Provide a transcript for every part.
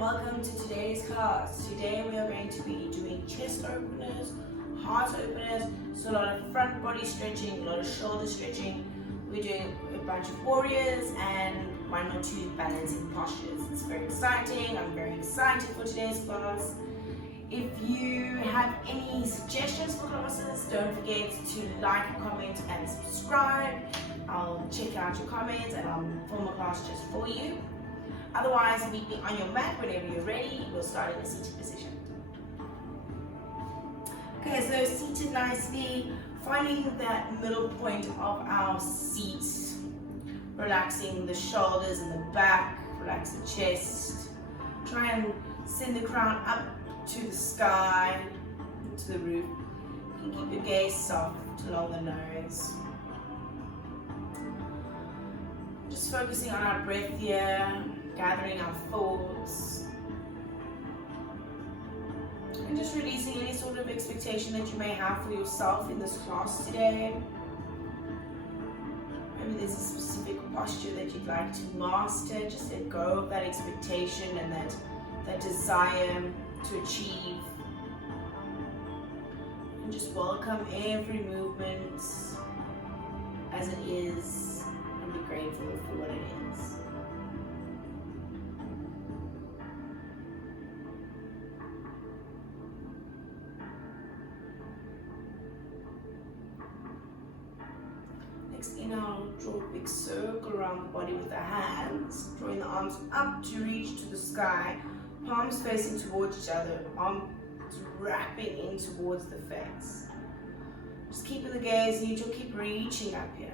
welcome to today's class. Today we are going to be doing chest openers, heart openers, so a lot of front body stretching, a lot of shoulder stretching. We're doing a bunch of warriors and one or two balancing postures. It's very exciting. I'm very excited for today's class. If you have any suggestions for classes, don't forget to like, comment and subscribe. I'll check out your comments and I'll film a class just for you. Otherwise, meet me on your mat whenever you're ready. We'll start in a seated position. Okay, so seated nicely, finding that middle point of our seat, relaxing the shoulders and the back, relax the chest. Try and send the crown up to the sky, to the roof. You can keep your gaze soft along the nose. Just focusing on our breath here, gathering our thoughts. And just releasing any sort of expectation that you may have for yourself in this class today. Maybe there's a specific posture that you'd like to master. Just let go of that expectation and that desire to achieve. And just welcome every movement as it is and be grateful for what it is. Next, inhale, draw a big circle around the body with the hands, drawing the arms up to reach to the sky, palms facing towards each other, arms wrapping in towards the face. Just keeping the gaze neutral, keep reaching up here.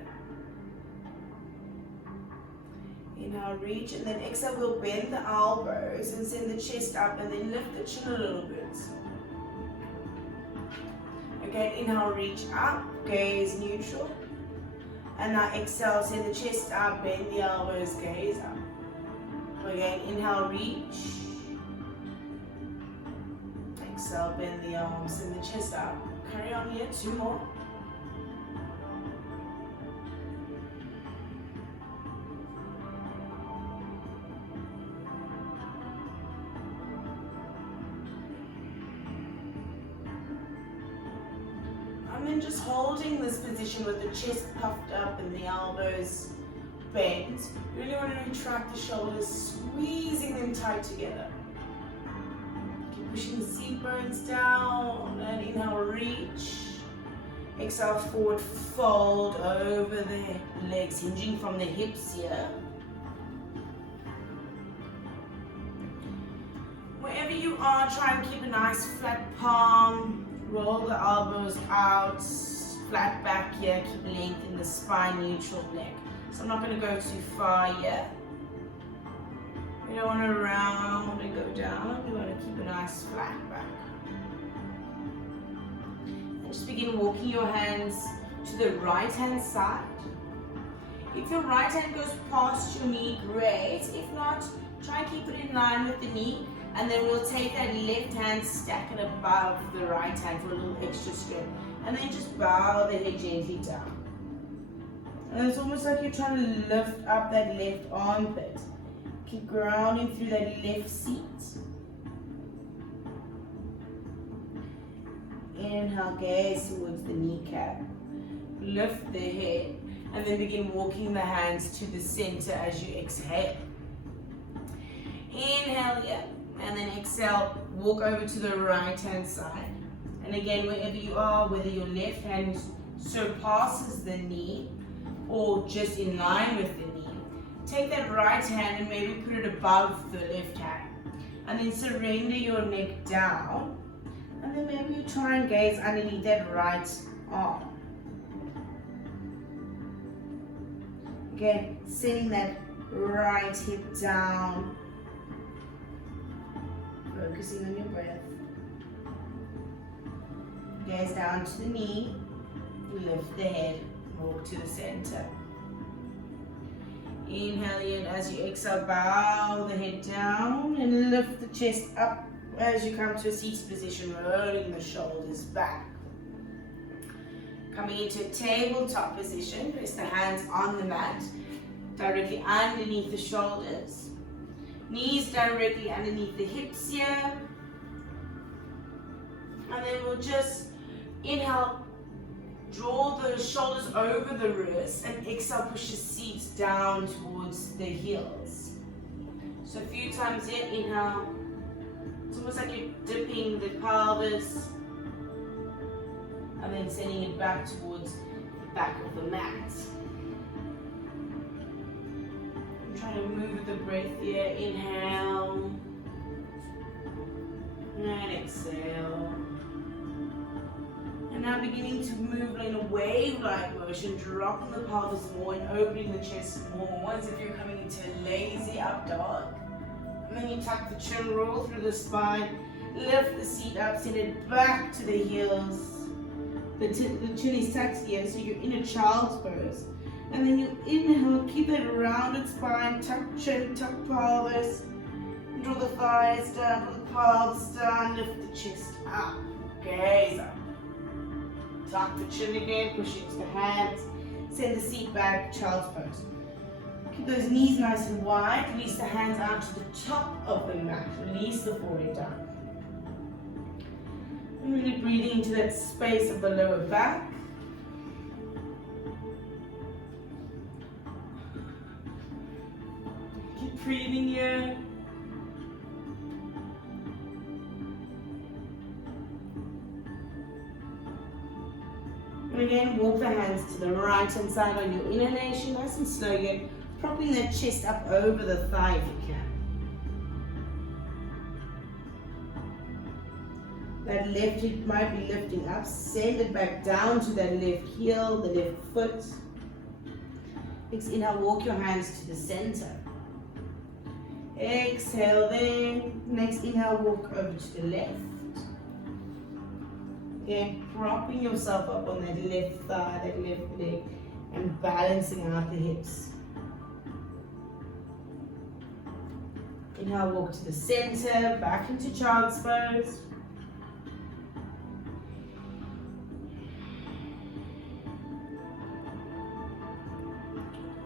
Inhale, reach, and then exhale, we'll bend the elbows and send the chest up and then lift the chin a little bit. Again, inhale, reach up, gaze neutral. And now exhale, send the chest up, bend the elbows, gaze up. Again, inhale, reach. Exhale, bend the arms, send the chest up. Carry on here, two more. And then just holding this position with the chest puffed up and the elbows bent. You really want to retract the shoulders, squeezing them tight together. Keep pushing the seat bones down and inhale, reach. Exhale, forward fold over the legs, hinging from the hips here. Wherever you are, try and keep a nice flat palm. Roll the elbows out, flat back here, keep length in the spine, neutral neck. So I'm not going to go too far yet. We don't want to round and go down, we want to keep a nice flat back. And just begin walking your hands to the right hand side. If your right hand goes past your knee, great. If not, try and keep it in line with the knee. And then we'll take that left hand, stack it above the right hand for a little extra strength. And then just bow the head gently down. And it's almost like you're trying to lift up that left armpit. Keep grounding through that left seat. Inhale, gaze towards the kneecap. Lift the head. And then begin walking the hands to the center as you exhale. Inhale here. And then exhale, walk over to the right hand side. And again, wherever you are, whether your left hand surpasses the knee or just in line with the knee, take that right hand and maybe put it above the left hand. And then surrender your neck down. And then maybe you try and gaze underneath that right arm. Again, sending that right hip down. Focusing on your breath. Gaze down to the knee. Lift the head. Walk to the center. Inhale in as you exhale. Bow the head down and lift the chest up as you come to a seated position, rolling the shoulders back. Coming into a tabletop position. Place the hands on the mat, directly underneath the shoulders. Knees directly underneath the hips here. And then we'll just inhale, draw the shoulders over the wrists, and exhale, push the seat down towards the heels. So a few times here, inhale. It's almost like you're dipping the pelvis and then sending it back towards the back of the mat. I'm trying to move with the breath here. Inhale and exhale. And now beginning to move in a wave-like motion, dropping the pelvis more and opening the chest more, as if you're coming into a lazy up dog. And then you tuck the chin, roll through the spine, lift the seat up, send it back to the heels. The chin is tucked here, so you're in a child's pose. And then you inhale, keep that rounded spine, tuck chin, tuck pelvis, draw the thighs down, draw the pelvis down, lift the chest up, gaze up. Tuck the chin again, push into the hands, send the seat back, child's pose. Keep those knees nice and wide, release the hands out to the top of the mat, release the forehead down. And really breathing into that space of the lower back. Keep breathing here. And again, walk the hands to the right hand side on your inhalation, nice and slow again, propping that chest up over the thigh if you can. That left hip might be lifting up, send it back down to that left heel, the left foot. Next inhale, walk your hands to the center. Exhale there. Next inhale, walk over to the left. Again, propping yourself up on that left thigh, that left leg, and balancing out the hips. Inhale, walk to the center, back into child's pose.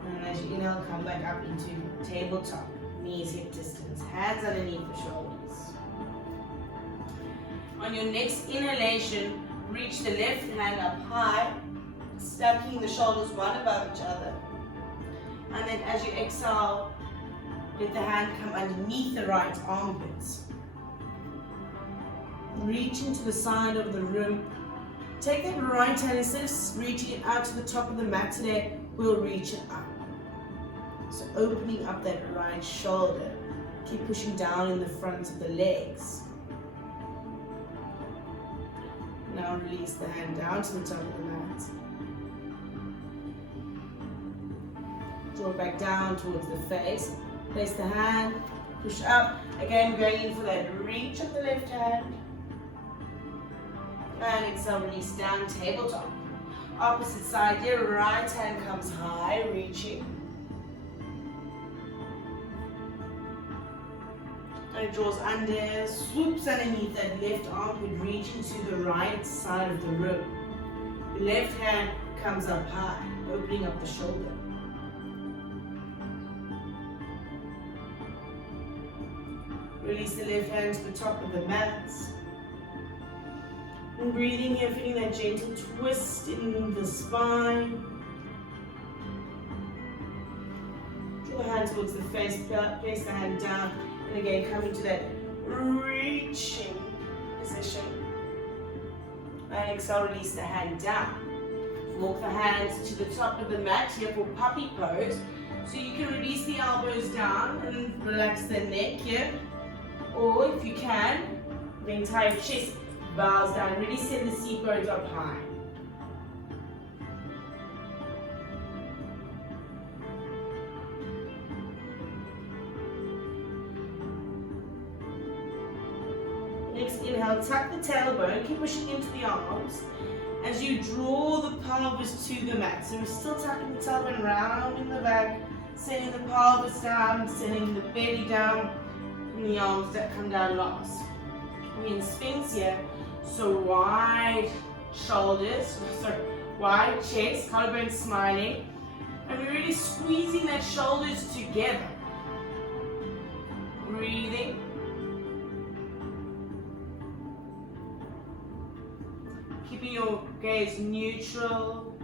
And as you inhale, come back up into tabletop, knees hip distance, hands underneath the shoulders. On your next inhalation, reach the left hand up high, stacking the shoulders one above each other. And then as you exhale, let the hand come underneath the right armpits. Reach into the side of the room. Take that right hand, instead of reaching it out to the top of the mat today, we'll reach it up. So opening up that right shoulder. Keep pushing down in the front of the legs. Now release the hand down to the top of the mat. Draw back down towards the face. Place the hand, push up. Again, going in for that reach of the left hand. And exhale, release down, tabletop. Opposite side here, right hand comes high, reaching. And it draws under, swoops underneath that left armpit, reaching to the right side of the room. The left hand comes up high, opening up the shoulder. Release the left hand to the top of the mat. And breathing here, feeling that gentle twist in the spine. Draw the hand towards the face, place the hand down. And again, coming to that reaching position. And exhale, release the hand down. Walk the hands to the top of the mat here for puppy pose. So you can release the elbows down and relax the neck here. Or if you can, the entire chest bows down. Really send the seat bones up high. Next inhale, tuck the tailbone, keep pushing into the arms as you draw the pelvis to the mat. So we're still tucking the tailbone round in the back, sending the pelvis down, sending the belly down, and the arms that come down last. We're in Sphinx here, so wide shoulders, wide chest, collarbone smiling, and we're really squeezing that shoulders together. breathing. Keeping your gaze neutral.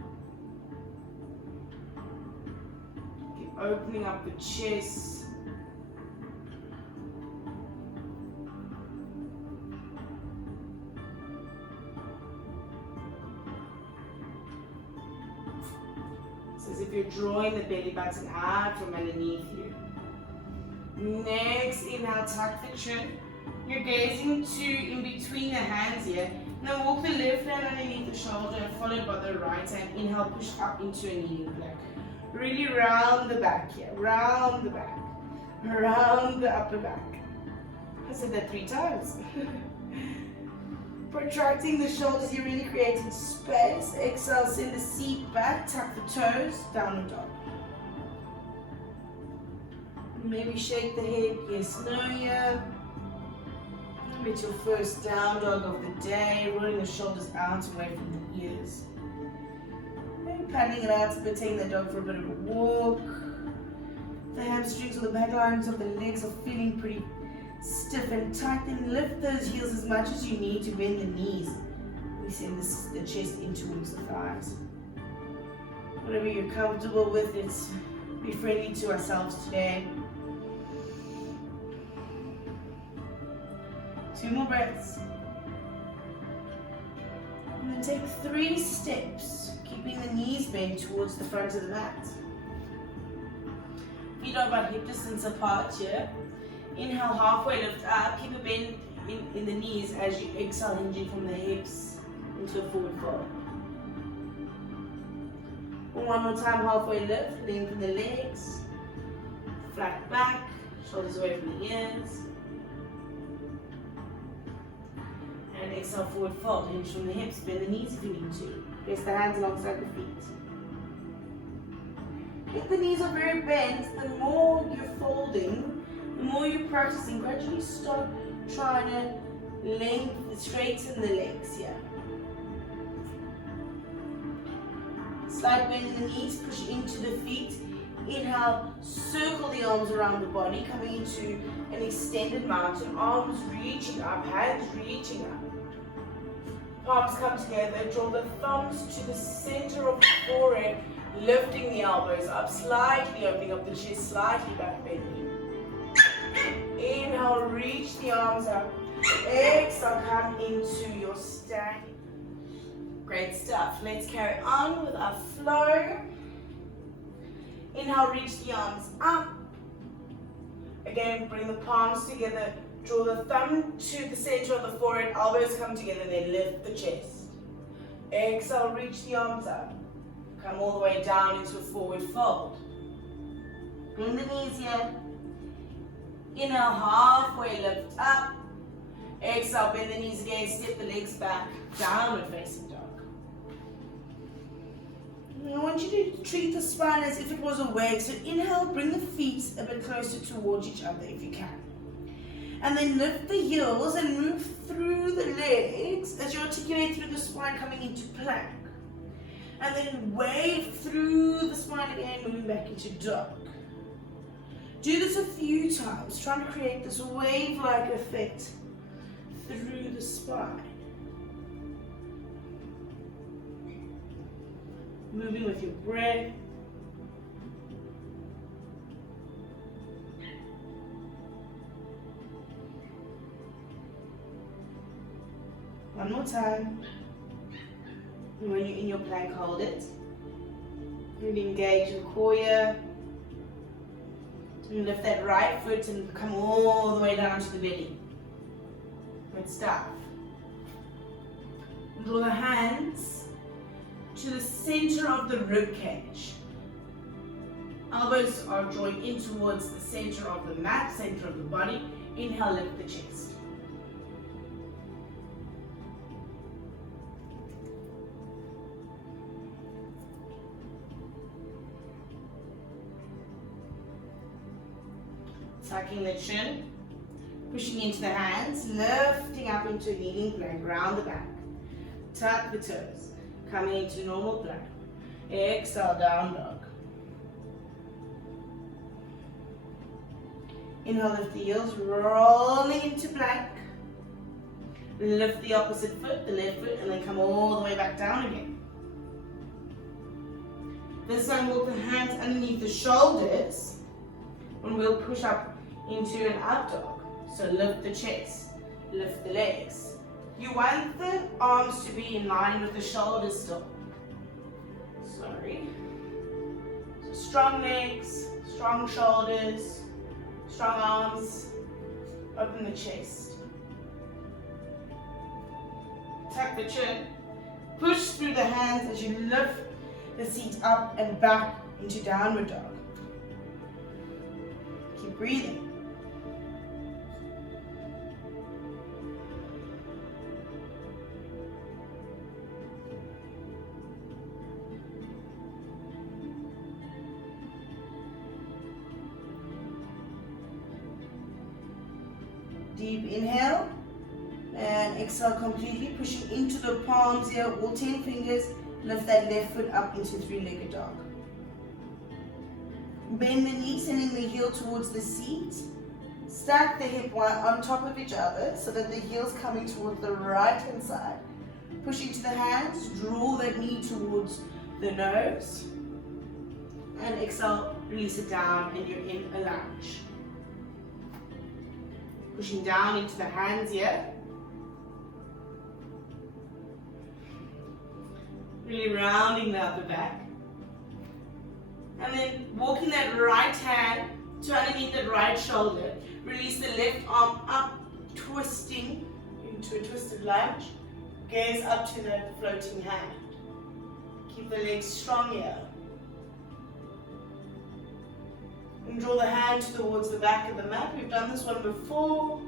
Keep opening up the chest. It's as if you're drawing the belly button out from underneath you. Next, inhale, tuck the chin. You're gazing in between the hands here. Now walk the left hand underneath the shoulder, followed by the right hand. Inhale, push up into a kneeling plank. Really round the back here. Round the back. Round the upper back. I said that 3 times. Protracting the shoulders, you're really creating space. Exhale, send the seat back, tuck the toes, downward dog. Maybe shake the head, yes, no, yeah. It's your first down dog of the day, rolling the shoulders out away from the ears. Maybe paddling it out a bit, taking the dog for a bit of a walk. The hamstrings or the back lines of the legs are feeling pretty stiff and tight, then lift those heels as much as you need to bend the knees. We send the chest in towards the thighs. Whatever you're comfortable with, let's be friendly to ourselves today. 2 more breaths. And then take 3 steps, keeping the knees bent towards the front of the mat. Feet are about hip distance apart here. Inhale, halfway lift up. Keep a bend in the knees as you exhale, hinging from the hips into a forward fold. One more time, halfway lift, lengthen the legs. Flat back, shoulders away from the ears. And exhale, forward fold, hinge from the hips, bend the knees if you need to. Place the hands alongside the feet. If the knees are very bent, the more you're folding, the more you're practicing, gradually start trying to straighten the legs here. Slight bend in the knees, push into the feet. Inhale, circle the arms around the body, coming into an extended mountain. Arms reaching up, hands reaching up. Palms come together, draw the thumbs to the center of the forehead, lifting the elbows up, slightly opening up the chest, slightly back bending. Inhale, reach the arms up. Exhale, come into your stand. Great stuff. Let's carry on with our flow. Inhale, reach the arms up. Again, bring the palms together. Draw the thumb to the center of the forehead. Elbows come together, then lift the chest. Exhale, reach the arms up. Come all the way down into a forward fold. Bring the knees here. Inhale, halfway lift up. Exhale, bend the knees again, step the legs back, downward facing dog. I want you to treat the spine as if it was a wave. So inhale, bring the feet a bit closer towards each other if you can. And then lift the heels and move through the legs as you articulate through the spine, coming into plank. And then wave through the spine again, moving back into dog. Do this a few times, trying to create this wave-like effect through the spine. Moving with your breath. One more time. And when you're in your plank, hold it. Really engage your core here. And lift that right foot and come all the way down to the belly. Good stuff. Draw the hands to the center of the rib cage. Elbows are drawing in towards the center of the mat, center of the body. Inhale, lift the chest. Tucking the chin, pushing into the hands, lifting up into a kneeling plank, round the back. Tuck the toes, coming into normal plank. Exhale, down dog. Inhale, lift the heels, rolling into plank. Lift the opposite foot, the left foot, and then come all the way back down again. This time walk the hands underneath the shoulders and we'll push up into an up dog. So lift the chest, lift the legs. You want the arms to be in line with the shoulders still. Sorry. So strong legs, strong shoulders, strong arms, open the chest. Tuck the chin, push through the hands as you lift the seat up and back into downward dog. Keep breathing. Deep inhale. And exhale completely, pushing into the palms here, all 10 fingers. Lift that left foot up into three-legged dog. Bend the knee, sending the heel towards the seat. Stack the hip on top of each other so that the heel's coming towards the right-hand side. Push into the hands, draw that knee towards the nose. And exhale, release it down, and you're in a lunge. Pushing down into the hands here. Really rounding the upper back. And then walking that right hand to underneath that right shoulder. Release the left arm up, twisting into a twisted lunge. Gaze up to that floating hand. Keep the legs strong here. And draw the hand towards the back of the mat. We've done this one before.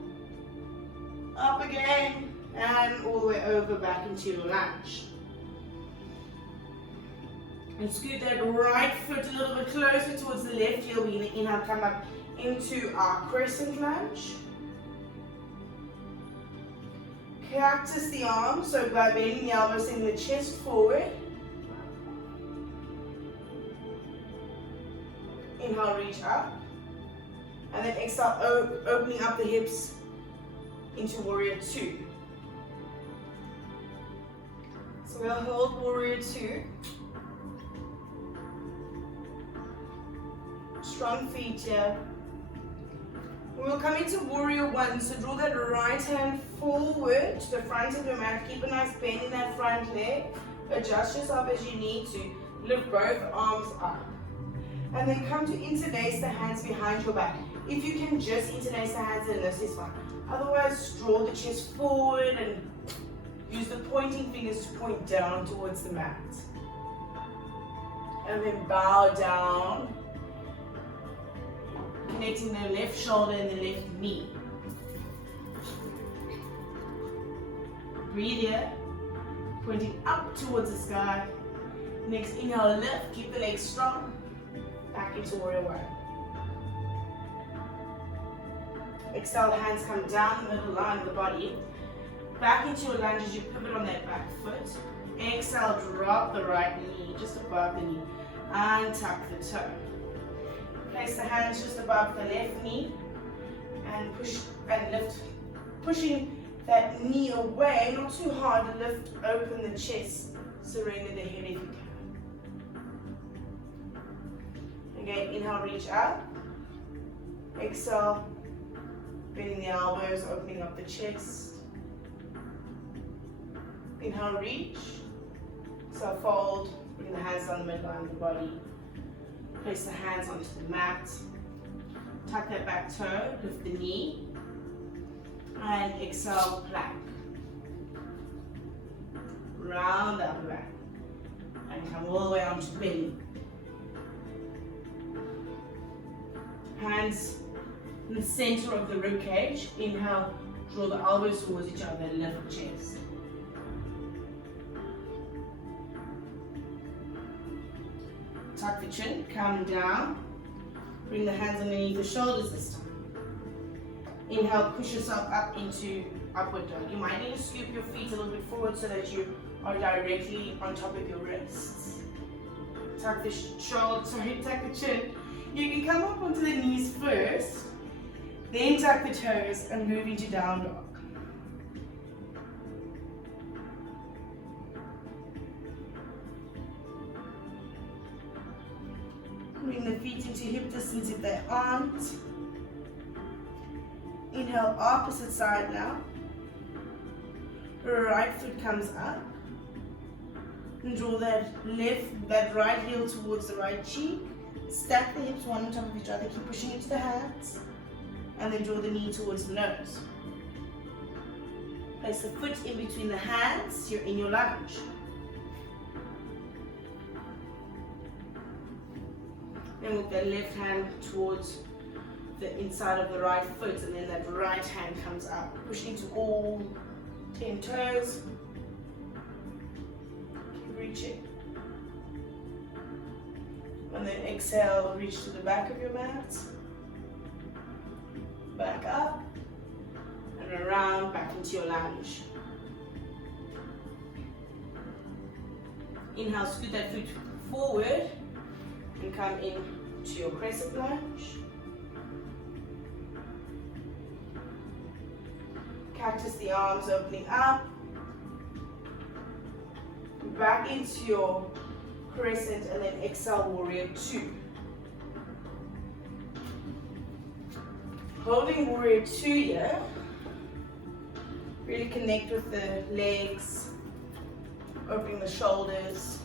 Up again, and all the way over back into your lunge. And scoot that right foot a little bit closer towards the left heel. We're going to inhale, come up into our crescent lunge. Cactus the arms, so by bending the elbows, send the chest forward. Inhale, reach up. And then exhale, opening up the hips into warrior two. So we'll hold warrior two. Strong feet here. We'll come into warrior one. So draw that right hand forward to the front of your mat. Keep a nice bend in that front leg. Adjust yourself as you need to. Lift both arms up. And then come to interlace the hands behind your back. If you can just interlace the hands, then this is fine. Otherwise, draw the chest forward and use the pointing fingers to point down towards the mat. And then bow down, connecting the left shoulder and the left knee. Breathe here, pointing up towards the sky. Next inhale, lift, keep the legs strong. Back into warrior one. Exhale, the hands come down the middle line of the body. Back into your lunge as you pivot on that back foot. Exhale, drop the right knee just above the knee and tuck the toe. Place the hands just above the left knee and push and lift, pushing that knee away, not too hard. Lift, open the chest, surrender the head if you can. Again, inhale, reach up. Exhale, bending the elbows, opening up the chest. Inhale, reach. So fold, bring the hands down the midline of the body. Place the hands onto the mat. Tuck that back toe, lift the knee. And exhale, plank. Round the upper back. And come all the way onto belly. Hands in the center of the rib cage. Inhale, draw the elbows towards each other, lift the chest. Tuck the chin, come down. Bring the hands underneath the shoulders this time. Inhale, push yourself up into upward dog. You might need to scoop your feet a little bit forward so that you are directly on top of your wrists. Tuck the tuck the chin. You can come up onto the knees first Then tuck the toes and move into down dog. Bring the feet into hip distance if they aren't. Inhale, opposite side now. Right foot comes up. And draw that right heel towards the right cheek. Stack the hips one on top of each other. Keep pushing into the hands. And then draw the knee towards the nose. Place the foot in between the hands. You're in your lunge. Then with the left hand towards the inside of the right foot, and then that right hand comes up. Push into all 10 toes. Keep reaching. And then exhale, reach to the back of your mat. Back up. And around, back into your lunge. Inhale, scoot that foot forward. And come in to your crescent lunge. Cactus the arms opening up. Back into your crescent and then exhale, warrior two. Holding warrior two here. Really connect with the legs. Opening the shoulders.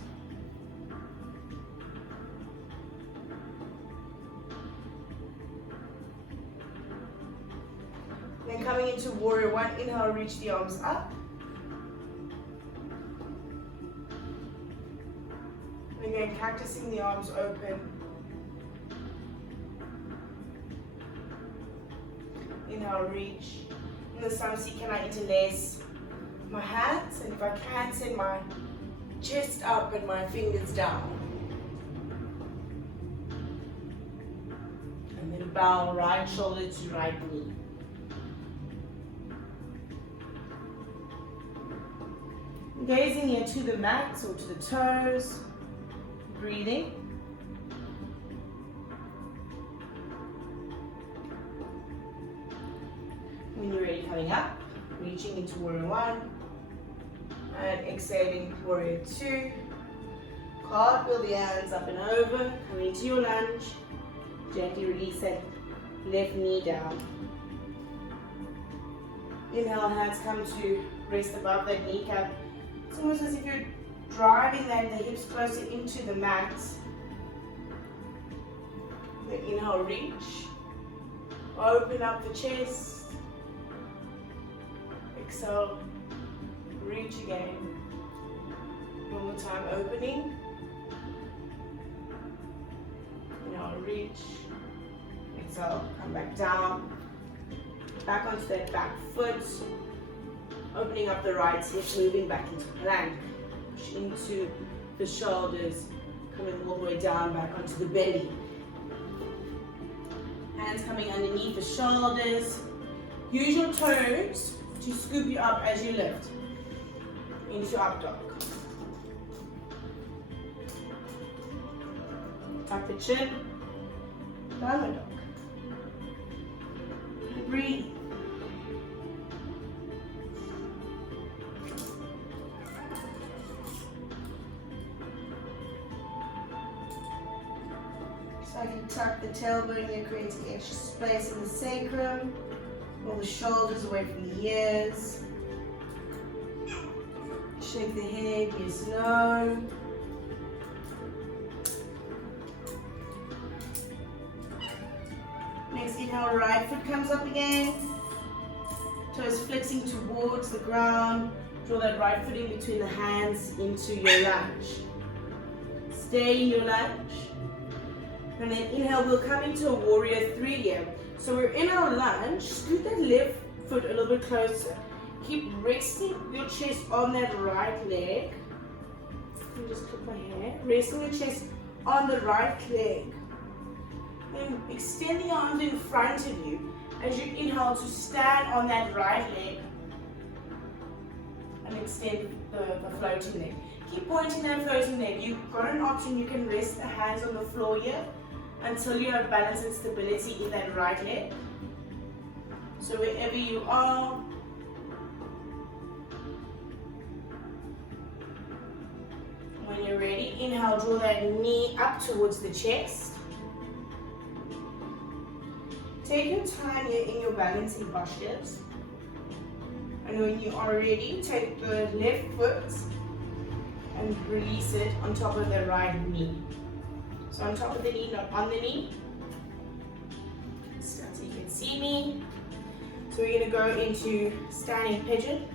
Then coming into warrior one, inhale, reach the arms up. And again, cactusing the arms open. Inhale, reach. In the samsi, can I interlace my hands? And if I can, send my chest up and my fingers down. And then bow right shoulder to right knee. Gazing here to the mat or to the toes, breathing. When you're ready, coming up, reaching into warrior one, and exhaling warrior two. Cartwheel the hands up and over, coming into your lunge. Gently release that left knee down. Inhale, hands come to rest above that kneecap. It's almost as if you're driving the hips closer into the mat. Then inhale, reach. Open up the chest. Exhale, reach again. One more time, opening. Inhale, reach. Exhale, come back down. Back onto that back foot. Opening up the right hip, moving back into plank. Push into the shoulders, coming all the way down, back onto the belly. Hands coming underneath the shoulders. Use your toes to scoop you up as you lift into up dog. Tuck the chin, downward dog. Breathe. So I can tuck the tailbone here, creating extra space in the sacrum. Pull the shoulders away from the ears. Shake the head, yes, no. Next inhale, right foot comes up again. Toes flexing towards the ground. Draw that right foot in between the hands into your lunge. Stay in your lunge. And then inhale, we'll come into a warrior three here. So we're in our lunge. Scoot that left foot a little bit closer. Keep resting your chest on that right leg. Let me just clip my hair. Resting your chest on the right leg. Then extend the arms in front of you as you inhale to stand on that right leg. And extend the floating leg. Keep pointing that floating leg. You've got an option. You can rest the hands on the floor here until you have balance and stability in that right leg. So wherever you are, when you're ready, inhale, draw that knee up towards the chest. Take your time here in your balancing postures. And when you are ready, take the left foot and release it on top of the right knee. So on top of the knee, not on the knee. So you can see me. So we're going to go into standing pigeon.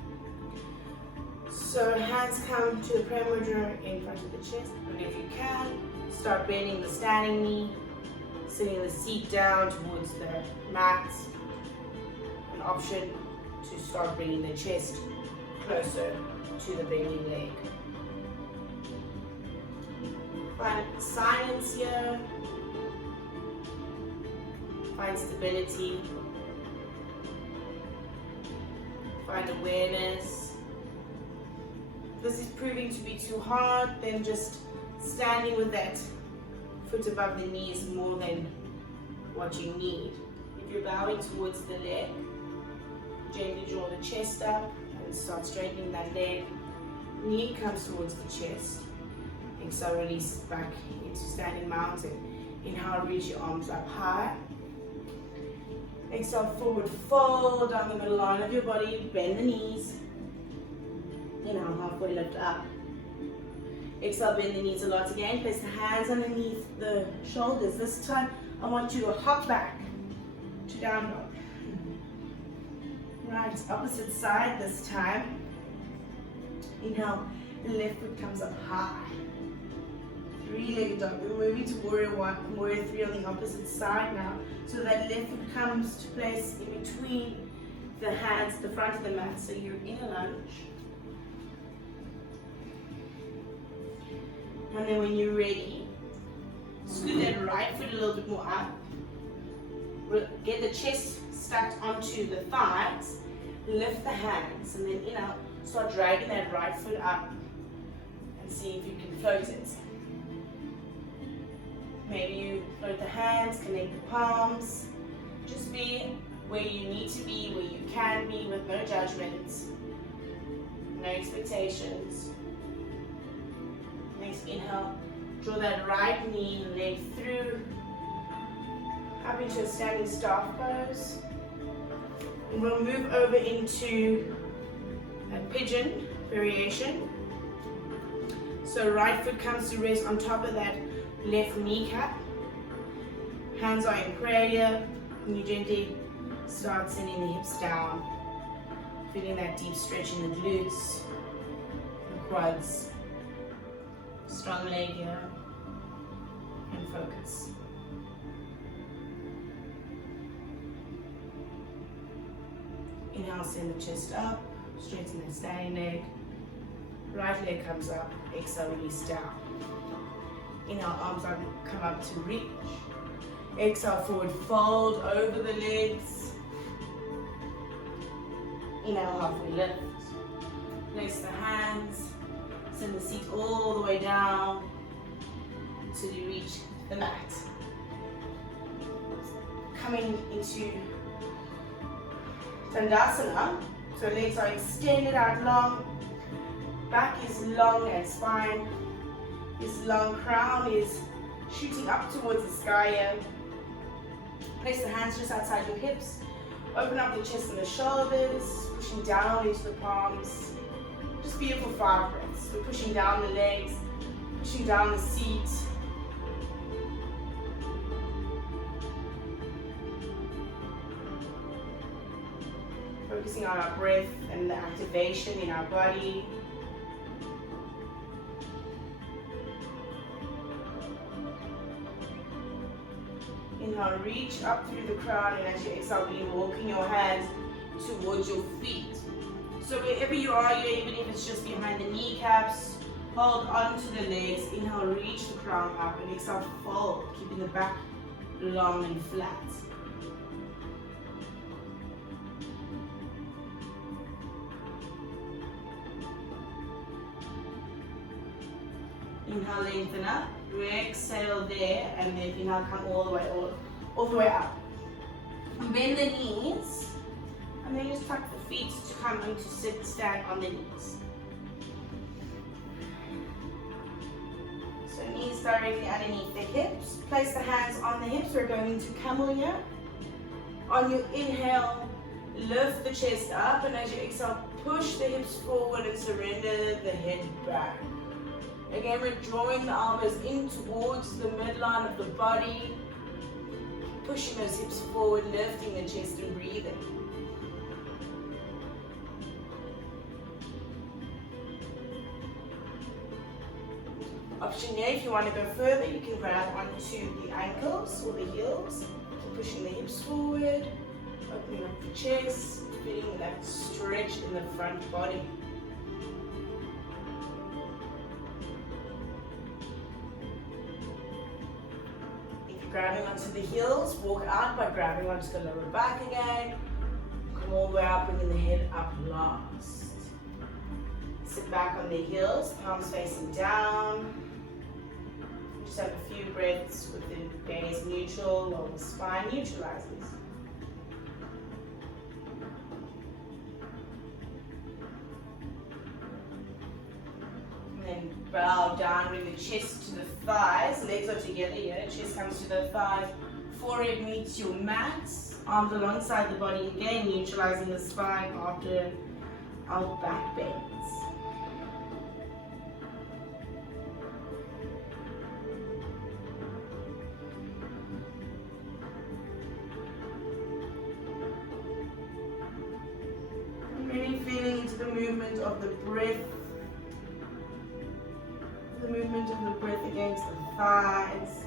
So hands come to the prayer mudra in front of the chest. And if you can, start bending the standing knee, sitting the seat down towards the mat. An option to start bringing the chest closer to the bending leg. Find silence here. Find stability. Find awareness. If this is proving to be too hard, then just standing with that foot above the knee is more than what you need. If you're bowing towards the leg, gently draw the chest up and start straightening that leg. Knee comes towards the chest. Exhale, release back into standing mountain. Inhale, reach your arms up high. Exhale, forward fold down the middle line of your body. Bend the knees. Inhale, halfway lift up. Exhale, bend the knees a lot again. Place the hands underneath the shoulders. This time, I want you to hop back to down dog. Right, opposite side this time. Inhale, the left foot comes up high. Three-legged dog. We're moving to warrior one, warrior three on the opposite side now. So that left foot comes to place in between the hands, the front of the mat. So you're in a lunge. And then when you're ready, scoot that right foot a little bit more up. Get the chest stacked onto the thighs. Lift the hands, and then start dragging that right foot up and see if you can float it. Maybe you float the hands, connect the palms. Just be where you need to be, where you can be, with no judgments, no expectations. Next inhale, draw that right knee, leg through, up into a standing staff pose. And we'll move over into a pigeon variation. So right foot comes to rest on top of that left kneecap. Hands are in prayer here. And you gently start sending the hips down. Feeling that deep stretch in the glutes, the quads. Strong leg here. And focus. Inhale, send the chest up, straighten that standing leg. Right leg comes up, exhale, release down. Inhale, arms come up to reach. Exhale, forward fold over the legs. Inhale, halfway lift. Place the hands, send the seat all the way down until you reach the mat. Coming into Tandasana, so legs are extended out long, back is long and spine is long, crown is shooting up towards the sky here. Place the hands just outside your hips, open up the chest and the shoulders, pushing down into the palms. Just be here for 5 breaths. We're pushing down the legs, pushing down the seat. Focusing on our breath and the activation in our body. Inhale, reach up through the crown, and as you exhale, begin walking your hands towards your feet. So wherever you are here, even if it's just behind the kneecaps, hold on to the legs. Inhale, reach the crown up, and exhale, fold, keeping the back long and flat. Inhale, lengthen up. Exhale there, and then inhale, come all the way up. Bend the knees, And then just tuck the feet to come into sit, stand on the knees. So knees directly underneath the hips. Place the hands on the hips. We're going into camel here. On your inhale, lift the chest up, and as you exhale, push the hips forward and surrender the head back. Again, we're drawing the elbows in towards the midline of the body, pushing those hips forward, lifting the chest and breathing. Option here, if you want to go further, you can grab onto the ankles or the heels, pushing the hips forward, opening up the chest, feeling that stretch in the front body. If you're grabbing onto the heels, walk out by grabbing onto the lower back again. Come all the way up, bringing the head up last. Sit back on the heels, palms facing down. Just have a few breaths with the gaze neutral or the spine neutralizes. And then bow down, bring the chest to the thighs, legs are together here, chest comes to the thighs, forehead meets your mat, arms alongside the body again, neutralizing the spine after our back bends. Movement of the breath, the movement of the breath against the thighs.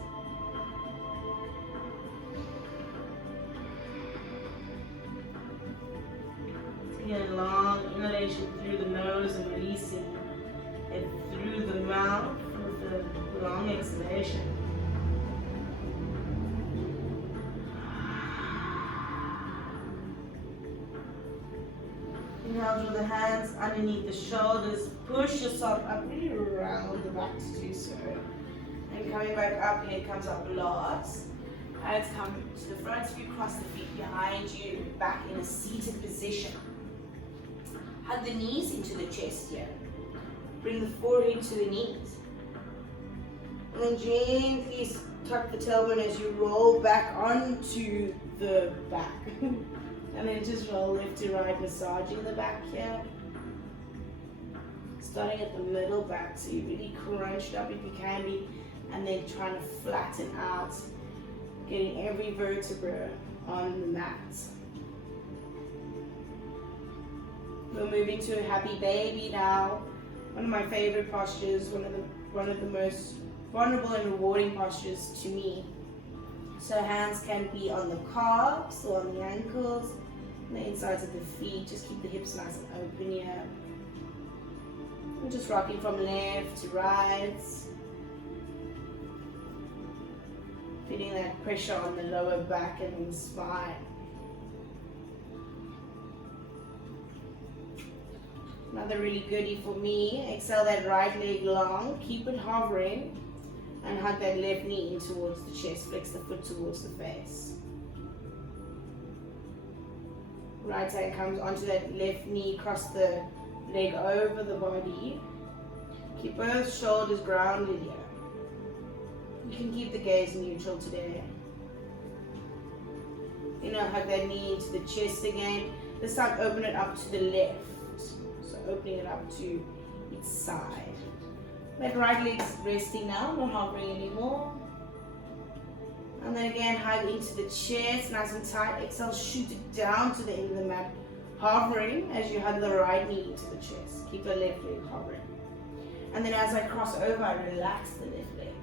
Taking a long inhalation through the nose and releasing it through the mouth with a long exhalation. Inhale, draw the hands underneath the shoulders, push yourself up, really round the back to do so. And coming back up, head comes up last. Hands come to the front of you, cross the feet behind you, back in a seated position. Hug the knees into the chest here. Bring the forehead to the knees. And then gently tuck the tailbone as you roll back onto the back. And then just roll left to right, massaging the back here. Starting at the middle back, so you really crunched up if you can be, and then trying to flatten out, getting every vertebra on the mat. We're moving to a happy baby now. One of my favorite postures, one of the most vulnerable and rewarding postures to me. So hands can be on the calves or on the ankles, on the insides of the feet. Just keep the hips nice and open here. And just rocking from left to right. Feeling that pressure on the lower back and the spine. Another really goodie for me, exhale that right leg long, keep it hovering. And hug that left knee in towards the chest, flex the foot towards the face. Right hand comes onto that left knee, cross the leg over the body. Keep both shoulders grounded here. You can keep the gaze neutral today. Hug that knee into the chest again. This time open it up to the left. So opening it up to its side. That right leg's resting now, not hovering anymore. And then again, hug into the chest, nice and tight. Exhale, shoot it down to the end of the mat, hovering as you hug the right knee into the chest. Keep the left leg hovering. And then as I cross over, I relax the left leg.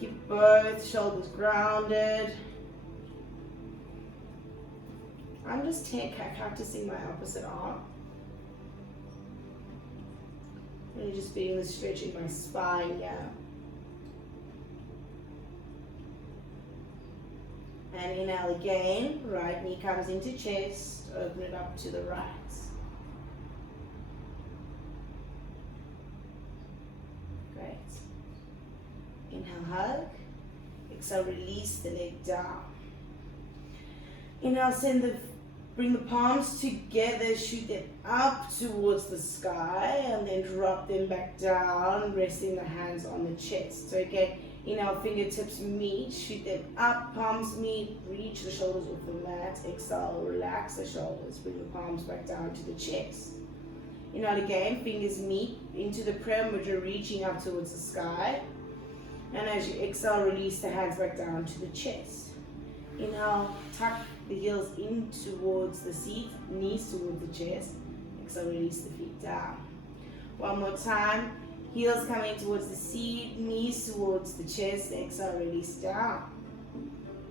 Keep both shoulders grounded. I'm just practicing my opposite arm. Really just feeling the stretch in my spine, yeah. And inhale again, right knee comes into chest, open it up to the right. Great. Inhale, hug. Exhale, release the leg down. Inhale, send the Bring the palms together, shoot them up towards the sky, and then drop them back down, resting the hands on the chest. So again, inhale, fingertips meet, shoot them up, palms meet, reach the shoulders off the mat, exhale, relax the shoulders, bring the palms back down to the chest. Inhale again, fingers meet into the prayer mudra, reaching up towards the sky. And as you exhale, release the hands back down to the chest. Inhale, tuck the heels in towards the seat, knees towards the chest. Exhale, release the feet down. One more time, heels coming towards the seat, knees towards the chest. Exhale, release down.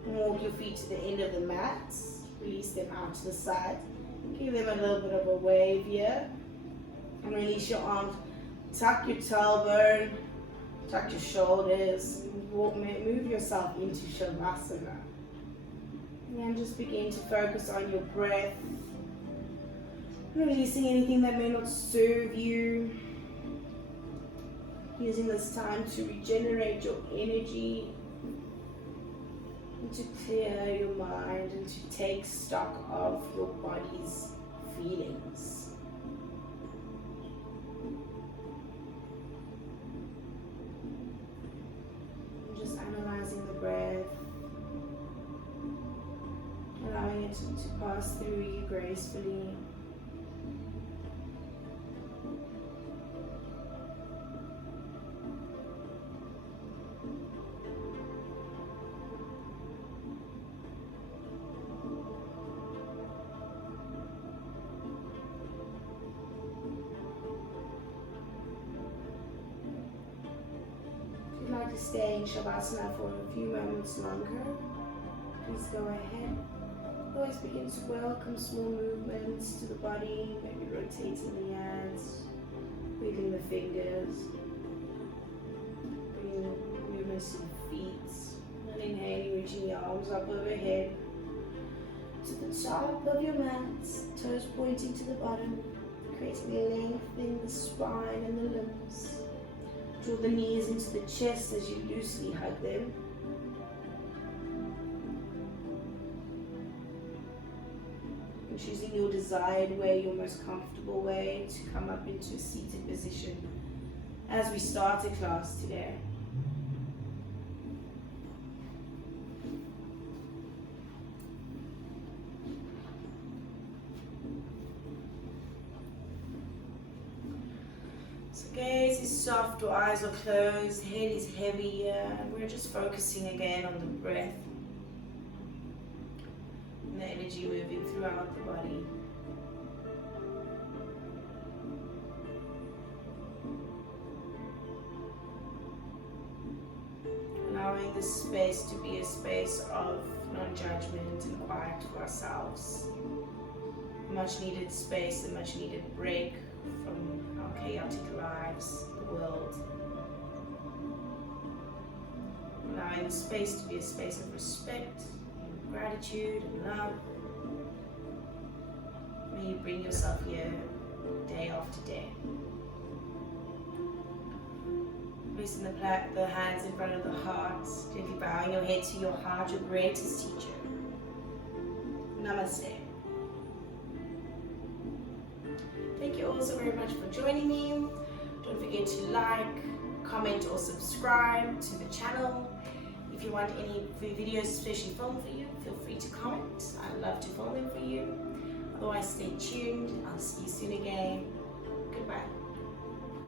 Walk your feet to the end of the mat. Release them out to the side. Give them a little bit of a wave here. And release your arms. Tuck your tailbone. Tuck your shoulders. Move yourself into Shavasana. And just begin to focus on your breath. Releasing anything that may not serve you. Using this time to regenerate your energy. And to clear your mind and to take stock of your body's feelings. Just analyzing the breath, allowing it to pass through you gracefully. To stay in Shavasana for a few moments longer, please go ahead. Always begin to welcome small movements to the body, maybe rotating the hands, wiggling the fingers, bringing movements to the feet, and inhaling, reaching the arms up overhead to the top of your mat, toes pointing to the bottom, creating a length in the spine and the limbs. Draw the knees into the chest as you loosely hug them. And choosing your desired way, your most comfortable way to come up into a seated position as we start the class today. Gaze is soft, your eyes are closed, head is heavy, and we're just focusing again on the breath and the energy moving throughout the body. Allowing this space to be a space of non-judgment and quiet for ourselves. A much needed space, a much needed break from our chaotic lives, the world. Allowing the space to be a space of respect, and gratitude and love. May you bring yourself here day after day. Placing the hands in front of the heart, gently bowing your head to your heart, your greatest teacher. Namaste. Thank you all so very much for joining me. Don't forget to like, comment or subscribe to the channel. If you want any videos especially filmed for you, feel free to comment. I'd love to film them for you. Otherwise, stay tuned. I'll see you soon again.